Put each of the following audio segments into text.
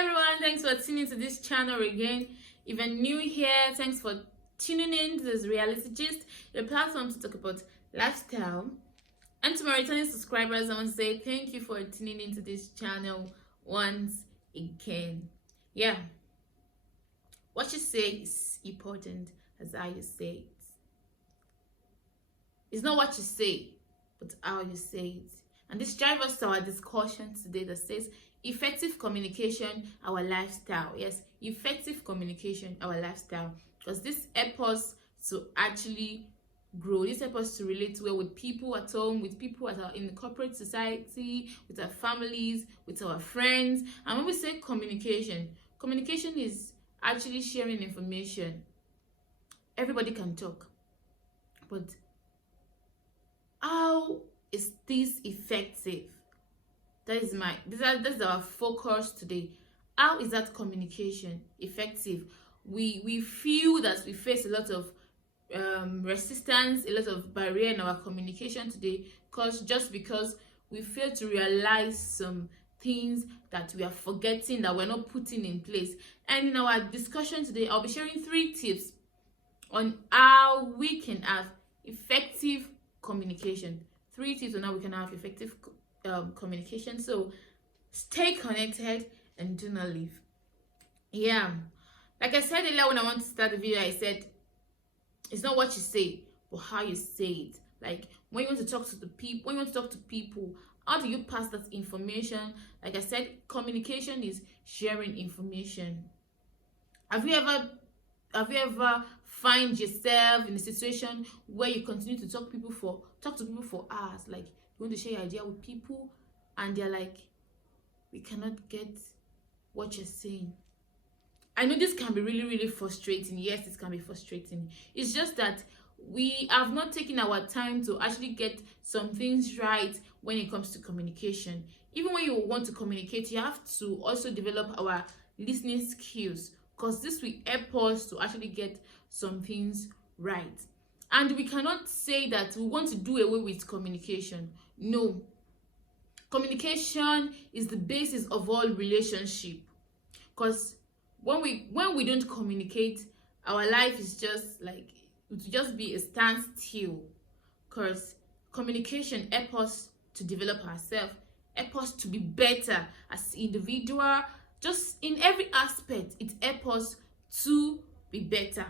everyone, thanks for tuning to this channel again. If you're new here, thanks for tuning in to this reality gist, a platform to talk about lifestyle. And to my returning subscribers, I want to say thank you for tuning into this channel once again. Yeah, what you say is important as how you say it. It's not what you say, but how you say it. And this drives us to our discussion today that says effective communication, our lifestyle. Yes, effective communication, our lifestyle. Because this helps us to actually grow. This helps us to relate well with people at home, with people in the corporate society, with our families, with our friends. And when we say communication, communication is actually sharing information. Everybody can talk, but how is this effective? That's our focus today. How is that communication effective? We feel that we face a lot of resistance, a lot of barrier in our communication today, because we fail to realize some things that we are forgetting, that we're not putting in place. And in our discussion today, I'll be sharing 3 tips on how we can have effective communication. 3 tips on how we can have effective communication. So stay connected and do not leave. Yeah, like I said earlier when I want to start the video, I said it's not what you say but how you say it. Like when you want to talk to people, how do you pass that information? Like I said, communication is sharing information. Have you ever find yourself in a situation where you continue to talk to people for hours? Like you want to share your idea with people and they're like, we cannot get what you're saying. I know this can be really, really frustrating. Yes, it can be frustrating. It's just that we have not taken our time to actually get some things right when it comes to communication. Even when you want to communicate, you have to also develop our listening skills, because this will help us to actually get some things right. And we cannot say that we want to do away with communication. No. Communication is the basis of all relationship. Because when we don't communicate, our life is just like, it will just be a standstill. Because communication helps us to develop ourselves, help us to be better as individual. Just in every aspect, it helps us to be better.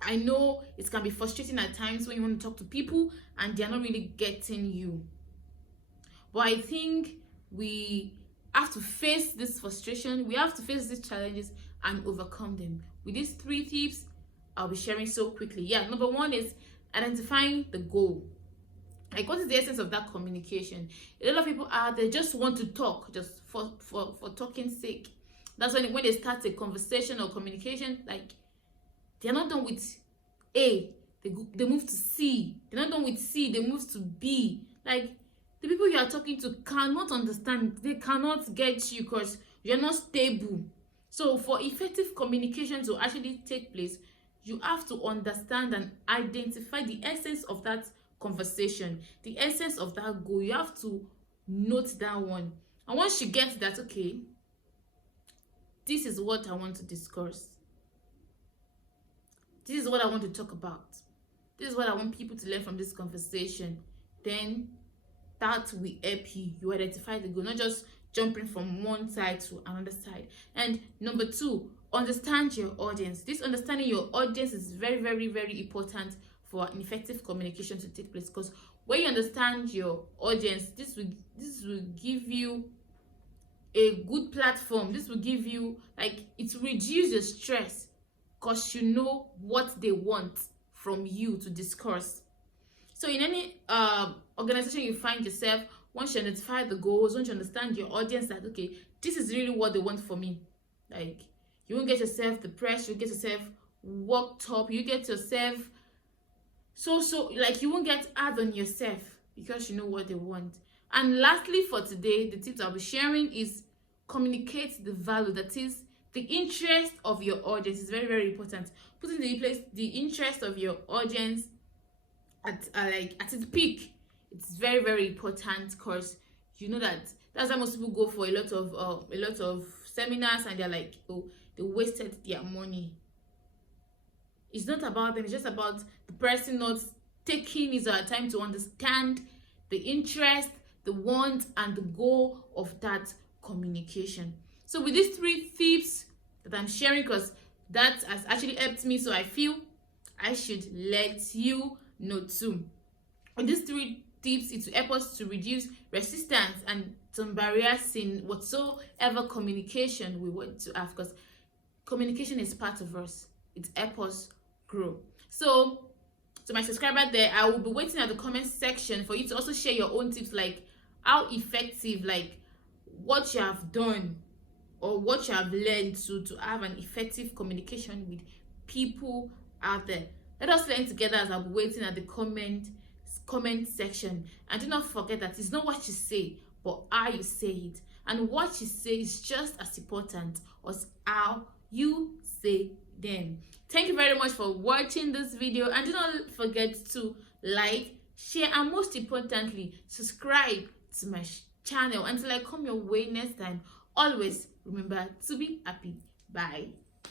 I know it can be frustrating at times when you want to talk to people and they're not really getting you. But I think we have to face this frustration. We have to face these challenges and overcome them. With these 3 tips, I'll be sharing so quickly. Yeah, number 1 is identifying the goal. Like, what is the essence of that communication? A lot of people they just want to talk just for talking's sake. That's when they start a conversation or communication, like they're not done with A, they move to C. They're not done with C, they move to B. Like, the people you are talking to cannot understand. They cannot get you because you're not stable. So for effective communication to actually take place, you have to understand and identify the essence of that conversation, the essence of that goal. You have to note that one. And once you get that, okay, this is what I want to discuss. This is what I want to talk about. This is what I want people to learn from this conversation. Then that will help you. You identify the goal, not just jumping from one side to another side. And number 2, understand your audience. This understanding your audience is very, very, very important for an effective communication to take place. Because when you understand your audience, this will give you a good platform. This will give you, like, it will reduce your stress, because you know what they want from you to discuss. So in any organization you find yourself, once you identify the goals, once you understand your audience, that okay, this is really what they want from me, like, you won't get yourself depressed, you get yourself worked up, you get yourself so like, you won't get hard on yourself because you know what they want. And lastly, for today, the tips I'll be sharing is communicate the value, that is the interest of your audience. Is very, very important. Putting the interest of your audience at its peak. It's very, very important, because you know that's why most people go for a lot of seminars and they're like, oh, they wasted their money. It's not about them, it's just about the person not taking his or her time to understand the interest, the want, and the goal of that communication. So with these 3 tips that I'm sharing, because that has actually helped me, so I feel I should let you know too. With these 3 tips, it will help us to reduce resistance and some barriers in whatsoever communication we want to have, because communication is part of us. It helps us grow. So to my subscriber there, I will be waiting at the comment section for you to also share your own tips, like how effective, like what you have done or what you have learned to have an effective communication with people out there. Let us learn together as I'll be waiting at the comment section. And do not forget that it's not what you say, but how you say it. And what you say is just as important as how you say them. Thank you very much for watching this video, and do not forget to like, share, and most importantly, subscribe to my channel. Until I come your way next time, always remember to be happy. Bye.